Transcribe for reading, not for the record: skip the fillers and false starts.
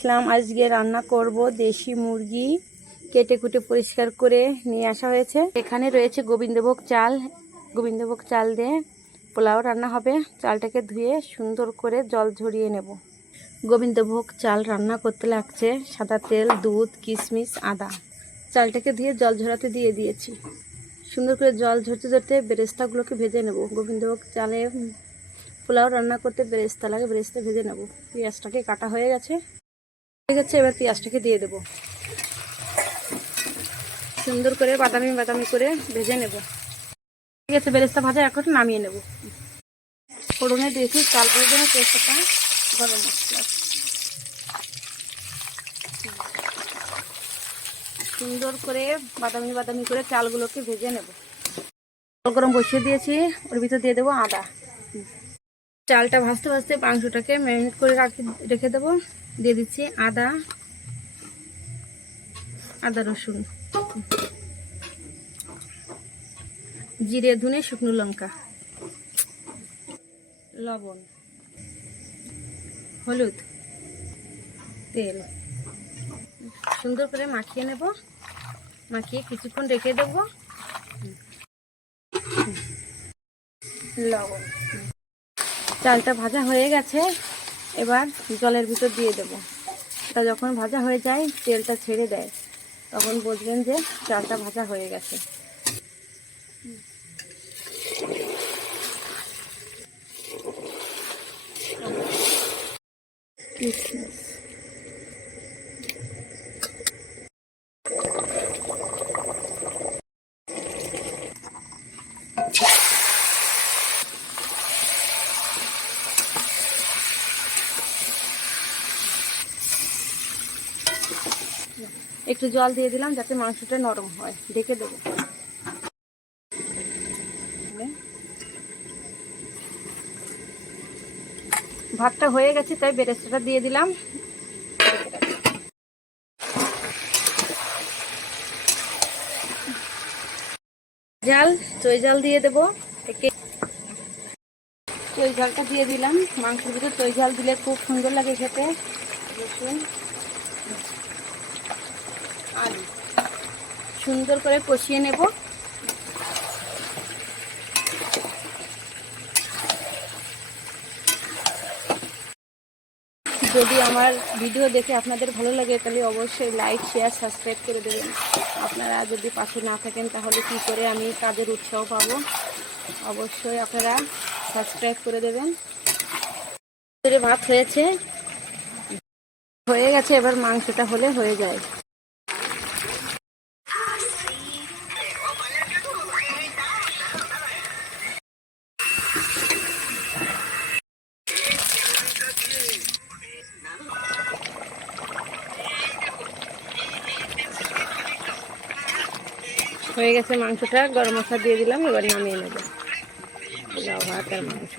আসলাম। আজকে রান্না করব দেশি মুরগি, কেটে কুটে পরিষ্কার করে নিয়ে আসা হয়েছে। এখানে রয়েছে গোবিন্দভোগ চাল। গোবিন্দভোগ চাল দিয়ে পোলাও রান্না হবে। চালটাকে ধুয়ে সুন্দর করে জল ঝরিয়ে নেব। গোবিন্দভোগ চাল রান্না করতে লাগছে সাদা তেল, দুধ, কিশমিশ, আদা। চালটাকে ধুয়ে জল ঝরাতে দিয়ে দিয়েছি। সুন্দর করে জল ঝরতে ঝরতে বেরেস্তাগুলোকে ভেজে নেব। গোবিন্দভোগ চালে পোলাও রান্না করতে বেরেস্তা লাগে, বেরেস্তা ভেজে নেব। পেঁয়াজটাকে কাটা হয়ে গেছে। এবার পেঁয়াজটাকে দিয়ে দেব। সুন্দর করে বাদামি বাদামি করে ভেজে নেব। ঠিক আছে, বেরেস্তা ভাজা এখন নামিয়ে নেব। ফোড়নে দিয়েছি চাল ভেজে তেজপাতা, গরম মশলা। সুন্দর করে বাদামি বাদামি করে চালগুলোকে ভেজে নেব। জল গরম বসিয়ে দিয়েছি, ওর ভিতর দিয়ে দেবো আদা। চালটা ভাজতে ভাজতে মাংসটাকে ম্যারিনেট করে রেখে দেবো। দিয়ে দিচ্ছি আদা রসুন, জিরে, ধনে, শুকনো লঙ্কা, লবণ, হলুদ, তেল। সুন্দর করে মাখিয়ে নেব। মাখিয়ে কিছুক্ষণ রেখে দেব। লবণ। চালটা ভাজা হয়ে গেছে। এবার জলের ভিতর দিয়ে দেব। এটা যখন ভাজা হয়ে যায়, তেলটা ছেড়ে দেয়, তখন বুঝবেন যে চালটা ভাজা হয়ে গেছে। একটু জল দিয়ে দিলাম যাতে মাংসটা নরম হয়। ঢেকে দেবো। ভাতটা হয়ে গেছে তাই বেরেস্তাটা দিয়ে দিলাম। চই ঝাল দিয়ে দেবো। চই ঝালটা দিয়ে দিলাম। মাংসের ভিতরে চই ঝাল দিলে খুব সুন্দর লাগে খেতে। রসুন, আলু সুন্দর করে কষিয়ে নেব। যদি আমার ভিডিও দেখে আপনাদের ভালো লাগে তাহলে অবশ্যই লাইক, শেয়ার, সাবস্ক্রাইব করে দেবেন। আপনারা যদি পাশে না থাকেন তাহলে কি করে আমি কাজের উৎসাহ পাবো? অবশ্যই আপনারা সাবস্ক্রাইব করে দেবেন। ভাত হয়ে গেছে। এবার মাংসটা হলে হয়ে যায়। হয়ে গেছে মাংসটা। গরম মশলা দিয়ে দিলাম। এবার নামিয়ে নেব। পোলাও ভাত আর মাংস।